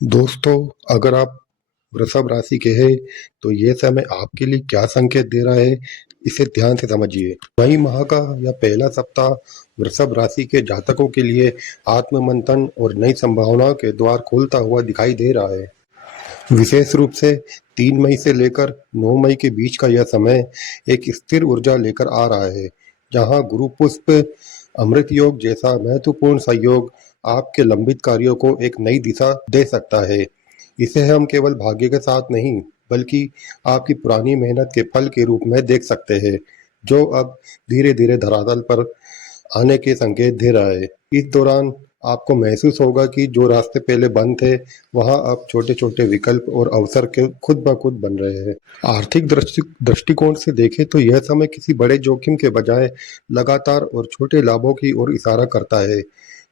दोस्तों, अगर आप वृषभ राशि के हैं, तो ये समय आपके लिए क्या संकेत दे रहा है, इसे ध्यान से समझिए। मई माह का यह पहला सप्ताह वृषभ राशि के जातकों के लिए आत्ममंथन और नई संभावनाओं के द्वार खोलता हुआ दिखाई दे रहा है। विशेष रूप से 3 मई से लेकर 9 मई के बीच का यह समय एक स्थिर ऊर्जा लेकर आ रहा है, जहां गुरु पुष्प अमृत योग जैसा महत्वपूर्ण सहयोग आपके लंबित कार्यों को एक नई दिशा दे सकता है। इसे हम केवल भाग्य के साथ नहीं, बल्कि आपकी पुरानी मेहनत के फल के रूप में देख सकते हैं, जो अब धीरे धीरे धरातल पर आने के संकेत दे रहा है। इस दौरान आपको महसूस होगा कि जो रास्ते पहले बंद थे, वहां अब छोटे छोटे विकल्प और अवसर के खुद ब खुद बन रहे हैं। आर्थिक दृष्टिकोण से देखें तो यह समय किसी बड़े जोखिम के बजाय लगातार और छोटे लाभों की ओर इशारा करता है,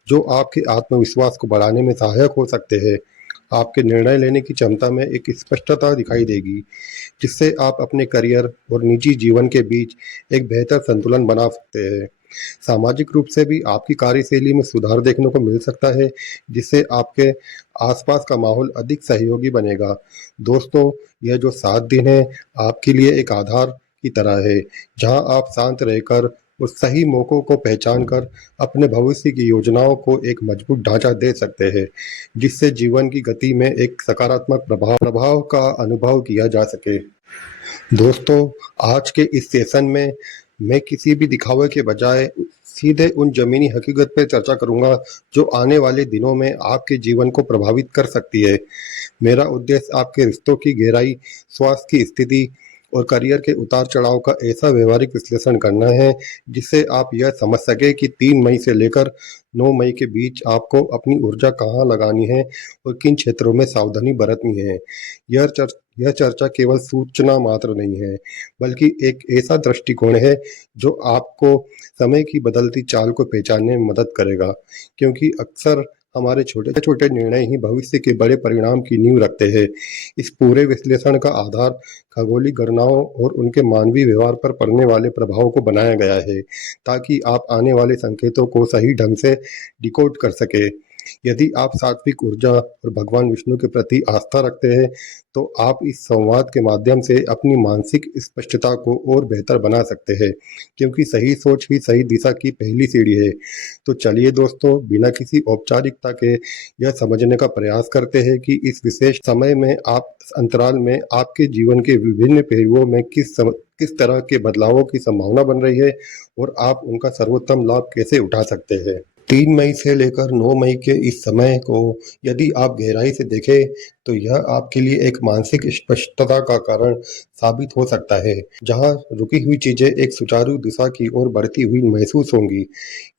जो आपके आत्मविश्वास को बढ़ाने में सहायक हो सकते हैं। आपके निर्णय लेने की क्षमता में एक स्पष्टता दिखाई देगी, जिससे आप अपने करियर और निजी जीवन के बीच एक बेहतर संतुलन बना सकते हैं। सामाजिक रूप से भी आपकी कार्यशैली में सुधार देखने को मिल सकता है, जिससे आपके आसपास का माहौल अधिक सहयोगी बनेगा। दोस्तों, यह जो 7 दिन है, आपके लिए एक आधार की तरह है, जहां आप शांत रहकर और सही मौकों को पहचान कर अपने भविष्य की योजनाओं को एक मजबूत ढांचा दे सकते हैं, जिससे जीवन की गति में एक सकारात्मक प्रभाव का अनुभव किया जा सके। दोस्तों, आज के इस सेशन में मैं किसी भी दिखावे के बजाय सीधे उन जमीनी हकीकत पर चर्चा करूंगा, जो आने वाले दिनों में आपके जीवन को प्रभावित कर सकती है। मेरा उद्देश्य आपके रिश्तों की गहराई, स्वास्थ्य की स्थिति और करियर के उतार चढ़ाव का ऐसा व्यवहारिक विश्लेषण करना है, जिससे आप यह समझ सके कि 3 मई से लेकर 9 मई के बीच आपको अपनी ऊर्जा कहाँ लगानी है और किन क्षेत्रों में सावधानी बरतनी है। यह चर्चा केवल सूचना मात्र नहीं है, बल्कि एक ऐसा दृष्टिकोण है जो आपको समय की बदलती चाल को पहचानने में मदद करेगा, क्योंकि अक्सर हमारे छोटे छोटे निर्णय ही भविष्य के बड़े परिणाम की नींव रखते हैं। इस पूरे विश्लेषण का आधार खगोलीय गणनाओं और उनके मानवीय व्यवहार पर पड़ने वाले प्रभाव को बनाया गया है, ताकि आप आने वाले संकेतों को सही ढंग से डिकोड कर सके। यदि आप सात्विक ऊर्जा और भगवान विष्णु के प्रति आस्था रखते हैं, तो आप इस संवाद के माध्यम से अपनी मानसिक स्पष्टता को और बेहतर बना सकते हैं, क्योंकि सही सोच ही सही दिशा की पहली सीढ़ी है। तो चलिए दोस्तों, बिना किसी औपचारिकता के यह समझने का प्रयास करते हैं कि इस विशेष समय में आप अंतराल में आपके जीवन के विभिन्न पहलुओं में किस तरह के बदलावों की संभावना बन रही है, और आप उनका सर्वोत्तम लाभ कैसे उठा सकते हैं। 3 मई से लेकर 9 मई के इस समय को यदि आप गहराई से देखें, तो यह आपके लिए एक मानसिक स्पष्टता का कारण साबित हो सकता है, जहां रुकी हुई चीजें एक सुचारू दिशा की ओर बढ़ती हुई महसूस होंगी।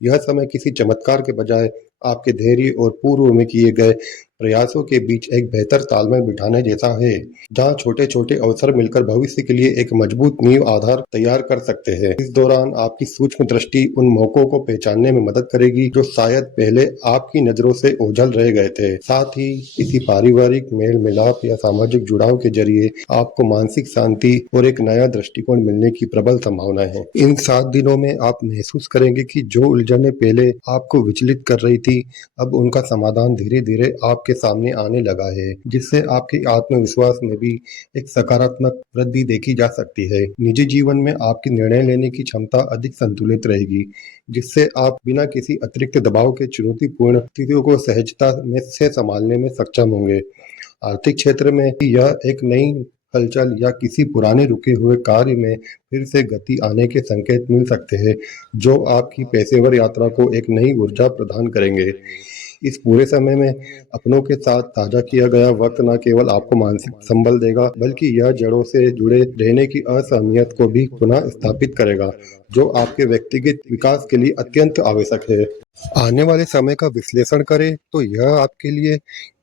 यह समय किसी चमत्कार के बजाय आपके धैर्य और पूर्व में किए गए प्रयासों के बीच एक बेहतर तालमेल बिठाने जैसा है, जहां छोटे छोटे अवसर मिलकर भविष्य के लिए एक मजबूत नींव आधार तैयार कर सकते हैं। इस दौरान आपकी सूक्ष्म दृष्टि उन मौकों को पहचानने में मदद करेगी, जो शायद पहले आपकी नजरों से ओझल रह गए थे। साथ ही किसी पारिवारिक मेल मिलाप या सामाजिक जुड़ाव के जरिए आपको मानसिक शांति और एक नया दृष्टिकोण मिलने की प्रबल संभावना है। इन 7 दिनों में आप महसूस करेंगे कि जो उलझने पहले आपको विचलित कर रही थी, अब उनका समाधान धीरे धीरे आपके सामने आने लगा है, जिससे आपके आत्मविश्वास में भी एक सकारात्मक वृद्धि देखी जा सकती है। निजी जीवन में आपकी निर्णय लेने की क्षमता अधिक संतुलित रहेगी, जिससे आप बिना किसी अतिरिक्त दबाव के चुनौतीपूर्ण स्थितियों को सहजता में से संभालने में सक्षम होंगे। आर्थिक क्षेत्र में यह एक नई हलचल या किसी पुराने रुके हुए कार्य में फिर से गति आने के संकेत मिल सकते हैं, जो आपकी पेशेवर यात्रा को एक नई ऊर्जा प्रदान करेंगे। इस पूरे समय में अपनों के साथ साझा किया गया वक्त न केवल आपको मानसिक संबल देगा, बल्कि यह जड़ों से जुड़े रहने की असहमियत को भी पुनः स्थापित करेगा, जो आपके व्यक्तिगत विकास के लिए अत्यंत आवश्यक है। आने वाले समय का विश्लेषण करें तो यह आपके लिए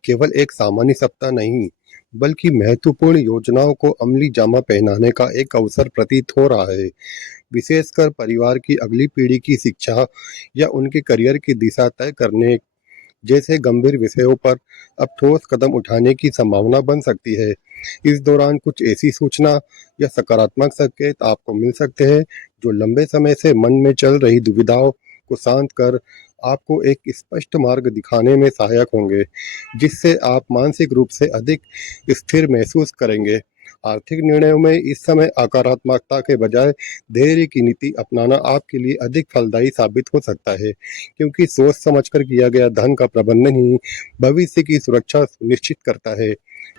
केवल एक सामान्य सप्ताह नहीं, बल्कि महत्वपूर्ण योजनाओं को अमली जामा पहनाने का एक अवसर प्रतीत हो रहा है। विशेषकर परिवार की अगली पीढ़ी की शिक्षा या उनके करियर की दिशा तय करने जैसे गंभीर विषयों पर अब ठोस कदम उठाने की संभावना बन सकती है। इस दौरान कुछ ऐसी सूचना या सकारात्मक संकेत आपको मिल सकते हैं, जो लंबे समय से मन में चल रही दुविधाओं को शांत कर आपको एक स्पष्ट मार्ग दिखाने में सहायक होंगे, जिससे आप मानसिक रूप से अधिक स्थिर महसूस करेंगे। आर्थिक निर्णयों में इस समय सकारात्मकता के बजाय धैर्य की नीति अपनाना आपके लिए अधिक फलदायी साबित हो सकता है, क्योंकि सोच समझकर किया गया धन का प्रबंधन ही भविष्य की सुरक्षा सुनिश्चित करता है।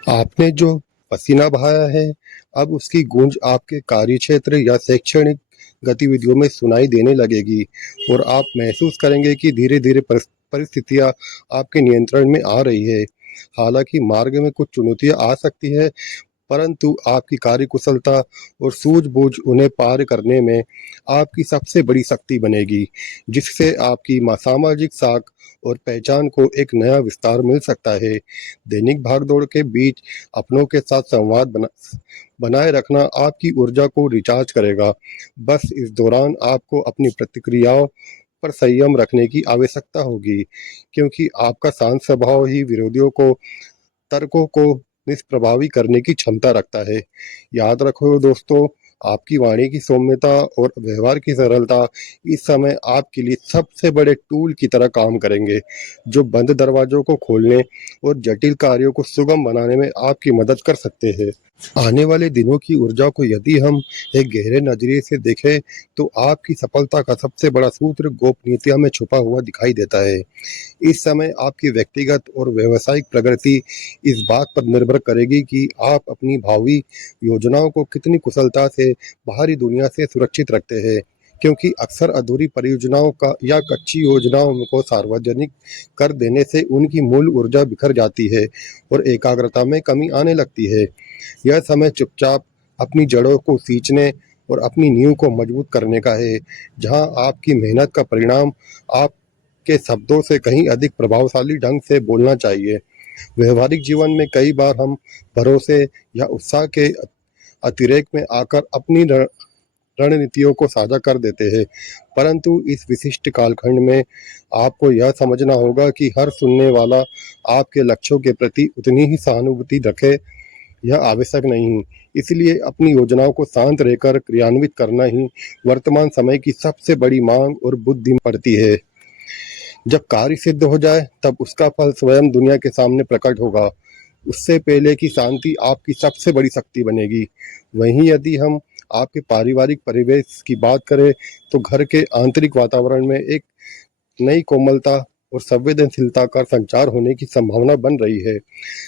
आपने जो पसीना बहाया है, अब उसकी गूंज आपके कार्यक्षेत्र या शैक्षणिक गतिविधियों में सुनाई देने लगेगी, और आप महसूस करेंगे कि धीरे-धीरे परिस्थितियाँ आपके नियंत्रण में आ रही है। हालाँकि मार्ग में कुछ चुनौतियाँ आ सकती है, परंतु आपकी कार्यकुशलता और सूझबूझ उन्हें पार करने में आपकी सबसे बड़ी शक्ति बनेगी, जिससे आपकी सामाजिक साख और पहचान को एक नया विस्तार मिल सकता है। दैनिक भागदौड़ के बीच अपनों के साथ संवाद बनाए रखना आपकी ऊर्जा को रिचार्ज करेगा। बस इस दौरान आपको अपनी प्रतिक्रियाओं पर संयम रखने की आवश्यकता होगी, क्योंकि आपका शांत स्वभाव ही विरोधियों को तर्कों को निष्प्रभावी करने की क्षमता रखता है। याद रखो दोस्तों, आपकी वाणी की सौम्यता और व्यवहार की सरलता इस समय आपके लिए सबसे बड़े टूल की तरह काम करेंगे, जो बंद दरवाजों को खोलने और जटिल कार्यों को सुगम बनाने में आपकी मदद कर सकते हैं। आने वाले दिनों की ऊर्जा को यदि हम एक गहरे नजरिए से देखें, तो आपकी सफलता का सबसे बड़ा सूत्र गोपनीयता में छुपा हुआ दिखाई देता है। इस समय आपकी व्यक्तिगत और व्यावसायिक प्रगति इस बात पर निर्भर करेगी कि आप अपनी भावी योजनाओं को कितनी कुशलता से बाहरी दुनिया से सुरक्षित रखते हैं, क्योंकि अक्सर अधूरी परियोजनाओं का या कच्ची योजनाओं को सार्वजनिक कर देने से उनकी मूल ऊर्जा बिखर जाती है और एकाग्रता में कमी आने लगती है। यह समय चुपचाप अपनी जड़ों को सींचने और अपनी नींव को मजबूत करने का है, जहां आपकी मेहनत का परिणाम आप के शब्दों से कहीं अधिक प्रभावशाली ढंग से बोलना चाहिए। व्यवहारिक जीवन में कई बार हम भरोसे या उत्साह के अतिरेक में आकर अपनी रणनीतियों को साझा कर देते हैं, परंतु इस विशिष्ट कालखंड में आपको यह समझना होगा कि हर सुनने वाला आपके लक्ष्यों के प्रति उतनी ही सहानुभूति रखे, यह आवश्यक नहीं। इसलिए अपनी योजनाओं को शांत रहकर क्रियान्वित करना ही वर्तमान समय की सबसे बड़ी मांग और बुद्धि पड़ती है। जब कार्य सिद्ध हो जाए, तब उसका फल स्वयं दुनिया के सामने प्रकट होगा। उससे पहले की शांति आपकी सबसे बड़ी शक्ति बनेगी। वहीं यदि हम आपके पारिवारिक परिवेश की बात करें, तो घर के आंतरिक वातावरण में एक नई कोमलता और संवेदनशीलता का संचार होने की संभावना बन रही है।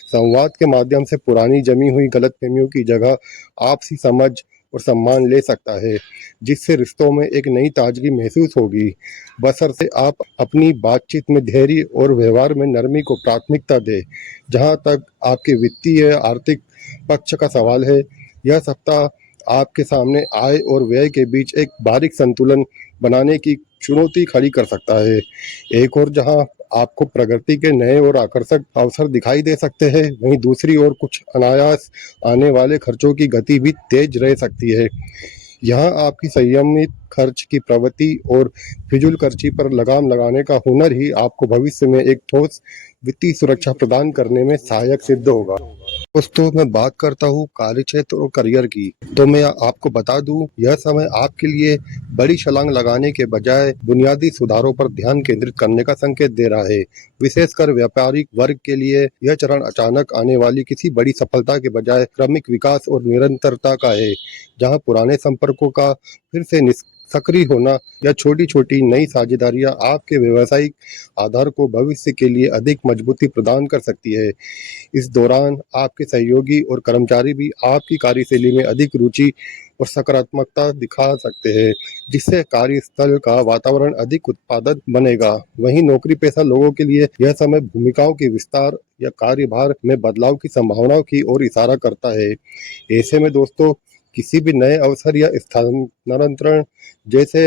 संवाद के माध्यम से पुरानी जमी हुई गलतफहमियों की जगह आपसी समझ और सम्मान ले सकता है, जिससे रिश्तों में एक नई ताजगी महसूस होगी। बशर्ते आप अपनी बातचीत में धैर्य और व्यवहार में नरमी को प्राथमिकता दें। जहां तक आपके वित्तीय आर्थिक पक्ष का सवाल है, यह सप्ताह आपके सामने आय और व्यय के बीच एक बारीक संतुलन बनाने की चुनौती खड़ी कर सकता है। एक और जहां आपको प्रगति के नए और आकर्षक अवसर दिखाई दे सकते हैं, वहीं दूसरी ओर कुछ अनायास आने वाले खर्चों की गति भी तेज रह सकती है। यहाँ आपकी संयमित खर्च की प्रवृत्ति और फिजूल खर्ची पर लगाम लगाने का हुनर ही आपको भविष्य में एक ठोस वित्तीय सुरक्षा प्रदान करने में सहायक सिद्ध होगा। दोस्तों, मैं बात करता हूँ कार्यक्षेत्र और करियर की, तो मैं आपको बता दूं, यह समय आपके लिए बड़ी छलांग लगाने के बजाय बुनियादी सुधारों पर ध्यान केंद्रित करने का संकेत दे रहा है। विशेषकर व्यापारिक वर्ग के लिए यह चरण अचानक आने वाली किसी बड़ी सफलता के बजाय क्रमिक विकास और निरंतरता का है, जहां पुराने संपर्कों का फिर से सक्रिय होना या छोटी छोटी नई साझेदारियां आपके व्यवसायिक आधार को भविष्य के लिए अधिक मजबूती प्रदान कर सकती है। इस दौरान आपके सहयोगी और कर्मचारी भी आपकी कार्यशैली में अधिक रुचि और सकारात्मकता दिखा सकते हैं, जिससे कार्यस्थल का वातावरण अधिक उत्पादक बनेगा। वहीं नौकरी पेशा लोगों के लिए यह समय भूमिकाओं के विस्तार या कार्यभार में बदलाव की संभावनाओं की ओर इशारा करता है। ऐसे में दोस्तों, किसी भी नए अवसर या स्थानांतरण जैसे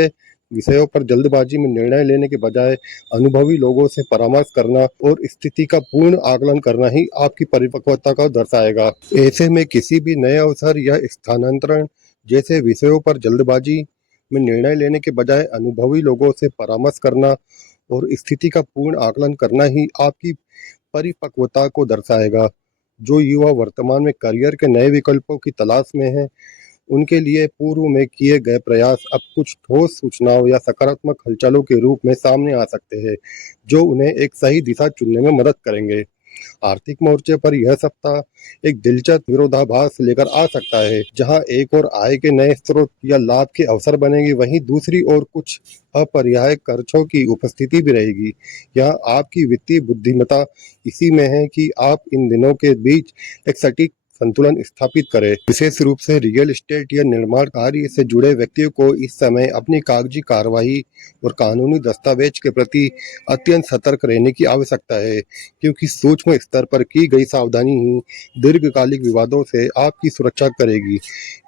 विषयों पर जल्दबाजी में निर्णय लेने के बजाय अनुभवी लोगों से परामर्श करना और स्थिति का पूर्ण आकलन करना ही आपकी परिपक्वता को दर्शाएगा। ऐसे में किसी भी नए अवसर या स्थानांतरण जैसे विषयों पर जल्दबाजी में निर्णय लेने के बजाय अनुभवी लोगों से परामर्श करना और स्थिति का पूर्ण आकलन करना ही आपकी परिपक्वता को दर्शाएगा। जो युवा वर्तमान में करियर के नए विकल्पों की तलाश में है, उनके लिए पूर्व में किए गए प्रयास अब कुछ ठोस सूचनाओं या सकारात्मक हलचलों के रूप में सामने आ सकते हैं, जो उन्हें एक सही दिशा चुनने में मदद करेंगे। आर्थिक मोर्चे पर यह सप्ताह एक दिलचस्प विरोधाभास लेकर आ सकता है, जहां एक ओर आय के नए स्रोत या लाभ के अवसर बनेंगे, वहीं दूसरी ओर कुछ अपरिहार्य खर्चों की उपस्थिति भी रहेगी। यहाँ आपकी वित्तीय बुद्धिमत्ता इसी में है कि आप इन दिनों के बीच एक सटीक संतुलन स्थापित करें। विशेष रूप से रियल एस्टेट या निर्माण कार्य से जुड़े व्यक्तियों को इस समय अपनी कागजी कार्रवाई और कानूनी दस्तावेज के प्रति अत्यंत सतर्क रहने की आवश्यकता है, क्योंकि सूक्ष्म स्तर पर की गई सावधानी ही दीर्घकालिक विवादों से आपकी सुरक्षा करेगी।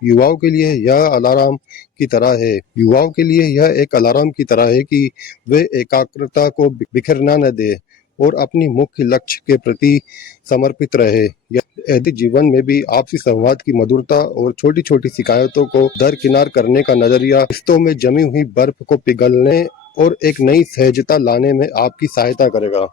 युवाओं के लिए यह अलार्म की तरह है युवाओं के लिए यह एक अलार्म की तरह है कि वे एकाग्रता को बिखरना न दे और अपनी मुख्य लक्ष्य के प्रति समर्पित रहे। यदि जीवन में भी आपसी संवाद की मधुरता और छोटी छोटी शिकायतों को दरकिनार करने का नजरिया रिश्तों में जमी हुई बर्फ को पिघलने और एक नई सहजता लाने में आपकी सहायता करेगा।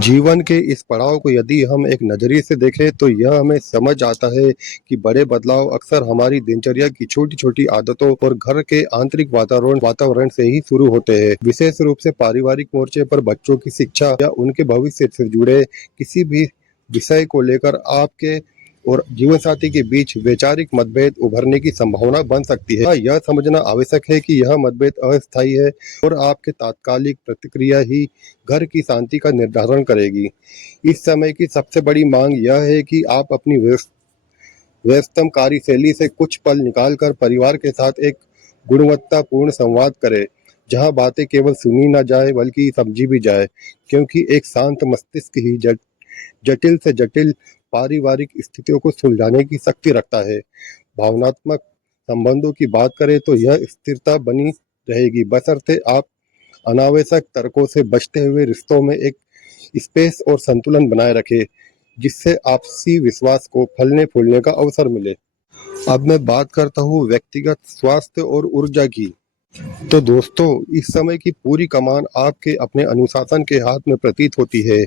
जीवन के इस पड़ाव को यदि हम एक नजरिए से देखें तो यह हमें समझ आता है कि बड़े बदलाव अक्सर हमारी दिनचर्या की छोटी छोटी आदतों और घर के आंतरिक वातावरण से ही शुरू होते हैं। विशेष रूप से पारिवारिक मोर्चे पर बच्चों की शिक्षा या उनके भविष्य से जुड़े किसी भी विषय को लेकर आपके और जीवन साथी के बीच वैचारिक मतभेद उभरने की संभावना बन सकती है। यह समझना आवश्यक है कि यह मतभेद अस्थायी है और आपके तात्कालिक प्रतिक्रिया ही घर की शांति का निर्धारण करेगी। इस समय की सबसे बड़ी मांग यह है कि आप अपनी व्यस्तम कार्यशैली से कुछ पल निकालकर परिवार के साथ एक गुणवत्तापूर्ण संवाद करें, जहां बातें केवल सुनी ना जाए बल्कि समझी भी जाए, क्योंकि एक शांत मस्तिष्क ही जटिल से जटिल पारिवारिक स्थितियों को सुलझाने की शक्ति रखता है। भावनात्मक संबंधों की बात करें तो यह स्थिरता बनी रहेगी, बशर्ते आप अनावश्यक तर्कों से बचते हुए रिश्तों में एक स्पेस और संतुलन बनाए रखें, जिससे आपसी विश्वास को फलने फूलने का अवसर मिले। अब मैं बात करता हूँ व्यक्तिगत स्वास्थ्य और ऊर्जा की। तो दोस्तों, इस समय की पूरी कमान आपके अपने अनुशासन के हाथ में प्रतीत होती है।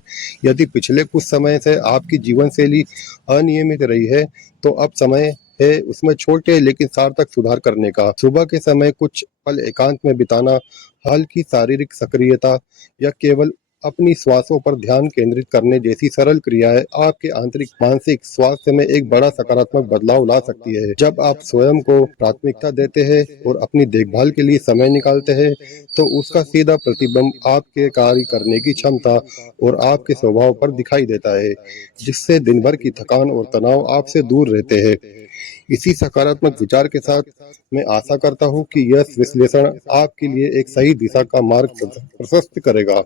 यदि पिछले कुछ समय से आपकी जीवन शैली अनियमित रही है, तो अब समय है उसमें छोटे लेकिन सार्थक सुधार करने का। सुबह के समय कुछ पल एकांत में बिताना, हल्की शारीरिक सक्रियता या केवल अपनी श्वासों पर ध्यान केंद्रित करने जैसी सरल क्रियाएं आपके आंतरिक मानसिक स्वास्थ्य में एक बड़ा सकारात्मक बदलाव ला सकती है। जब आप स्वयं को प्राथमिकता देते हैं और अपनी देखभाल के लिए समय निकालते हैं, तो उसका सीधा प्रतिबिंब आपके कार्य करने की क्षमता और आपके स्वभाव पर दिखाई देता है, जिससे दिन भर की थकान और तनाव आपसे दूर रहते हैं। इसी सकारात्मक विचार के साथ मैं आशा करता हूँ कि यह विश्लेषण आपके लिए एक सही दिशा का मार्ग प्रशस्त करेगा।